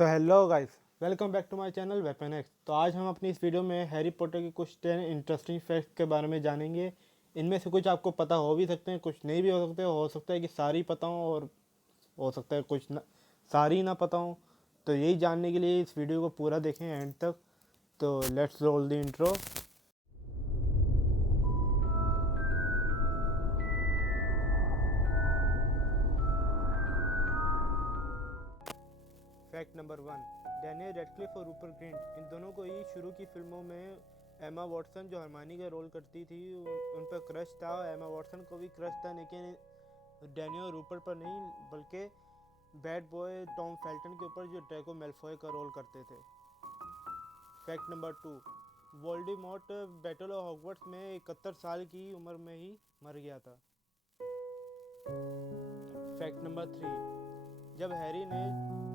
So hello guys, welcome back to my channel weapon X. तो आज हम अपनी इस वीडियो में हैरी पॉटर के कुछ 10 इंटरेस्टिंग फैक्ट्स के बारे में जानेंगे। इनमें से कुछ आपको पता हो भी सकते हैं, कुछ नहीं भी हो सकता है कि सारी पता हो, और हो सकता है कुछ ना, सारी ना पता हो। तो यही जानने के लिए इस वीडियो को पूरा देखें एंड तक। तो let's roll the intro. Fact number 1, Daniel Radcliffe और रूपर्ट ग्रिंट, इन दोनों को ही शुरू की फिल्मों में एमा वॉटसन जो हरमानी का रोल करती थी उन पर क्रश था। एमा वॉटसन को भी क्रश था, लेकिन डैनियल रूपर्ट पर नहीं, बल्कि बैड बॉय टॉम फेल्टन के ऊपर जो ड्रैको मेल्फॉय का रोल करते थे। Fact number 2, Voldemort battle of Hogwarts में 71 साल की उम्र में ही मर गया था। फैक्ट नंबर 3, जब हैरी ने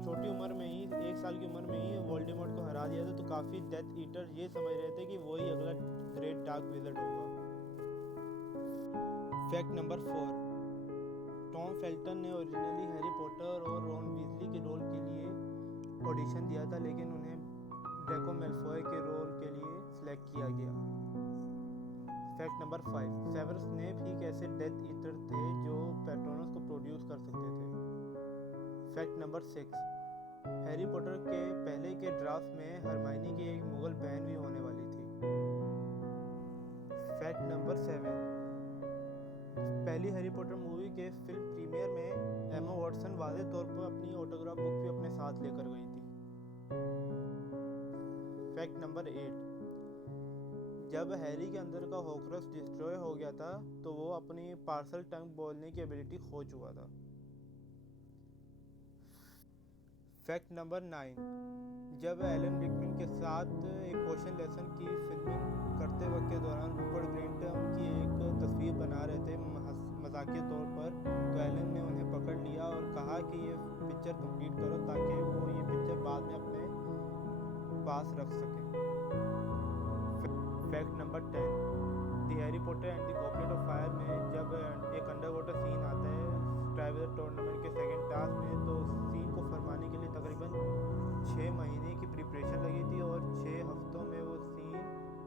छोटी उम्र में ही 1 साल की उम्र में ही वोल्डेमॉर्ट को हरा दिया था, तो काफ़ी डेथ ईटर ये समझ रहे थे कि वही अगला ग्रेट डार्क विज़र्ड होगा। फैक्ट नंबर 4, टॉम फेल्टन ने ओरिजिनली हैरी पॉटर और रॉन वीजली के रोल के लिए ऑडिशन दिया था, लेकिन उन्हें ड्रैको मेल्फॉय के रोल के लिए सिलेक्ट किया गया। फैक्ट नंबर 5, सेवर्स स्नेप ही एक ऐसे डेथ ईटर थे जो पैट्रोनस को प्रोड्यूस कर सकते थे। फैक्ट नंबर 6, हैरी पॉटर के पहले के ड्राफ्ट में हरमाइनी की एक मुगल बहन भी होने वाली थी। फैक्ट नंबर 7, पहली हैरी पॉटर मूवी के फिल्म प्रीमियर में एमा वॉटसन वाज़ेह तौर पर अपनी ऑटोग्राफ बुक भी अपने साथ लेकर गई थी। फैक्ट नंबर 8, जब हैरी के अंदर का हॉकरक्स डिस्ट्रॉय हो गया था, तो वो अपनी पार्सल टंग बोलने की एबिलिटी खो चुका था। फैक्ट नंबर 9, जब एलन रिकमैन के साथ एक पोशन लेसन की फिल्मिंग करते वक्त के दौरान रूपर्ट ग्रिंट उनकी एक तस्वीर बना रहे थे मजाकिया तौर पर, तो एलन ने उन्हें पकड़ लिया और कहा कि ये पिक्चर कंप्लीट करो ताकि वो ये पिक्चर बाद में अपने पास रख सकें। Fact number 10, the Harry Potter and the goblet of fire में जब एक अंडर वाटर सीन आता है ट्राइबल टूर्नामेंट के सेकंड टास्क में, तो सीन को फरमाने के लिए तकरीबन 6 महीने की प्रिपरेशन लगी थी और 6 हफ्तों में वो सीन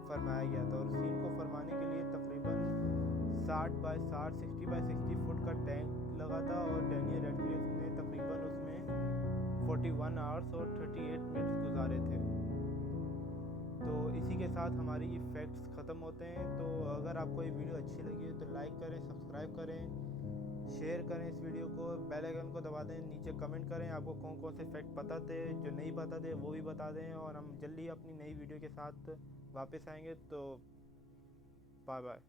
फरमाया गया था। और सीन को फरमाने के लिए तकरीबन 60 बाय 60 60 बाय 60 फुट का टैंक लगा था, और डैनियल रेडक्लिफ ने तकरीबन उसमें 41 आवर्स और 38 मिनट्स गुजारे थे। तो इसी के साथ हमारी ये फैक्ट्स ख़त्म होते हैं। तो अगर आपको ये वीडियो अच्छी लगी है तो लाइक करें, सब्सक्राइब करें, शेयर करें इस वीडियो को, बेल आइकन को दबा दें, नीचे कमेंट करें आपको कौन कौन से फैक्ट पता थे, जो नहीं पता थे वो भी बता दें, और हम जल्दी अपनी नई वीडियो के साथ वापस आएंगे। तो बाय बाय।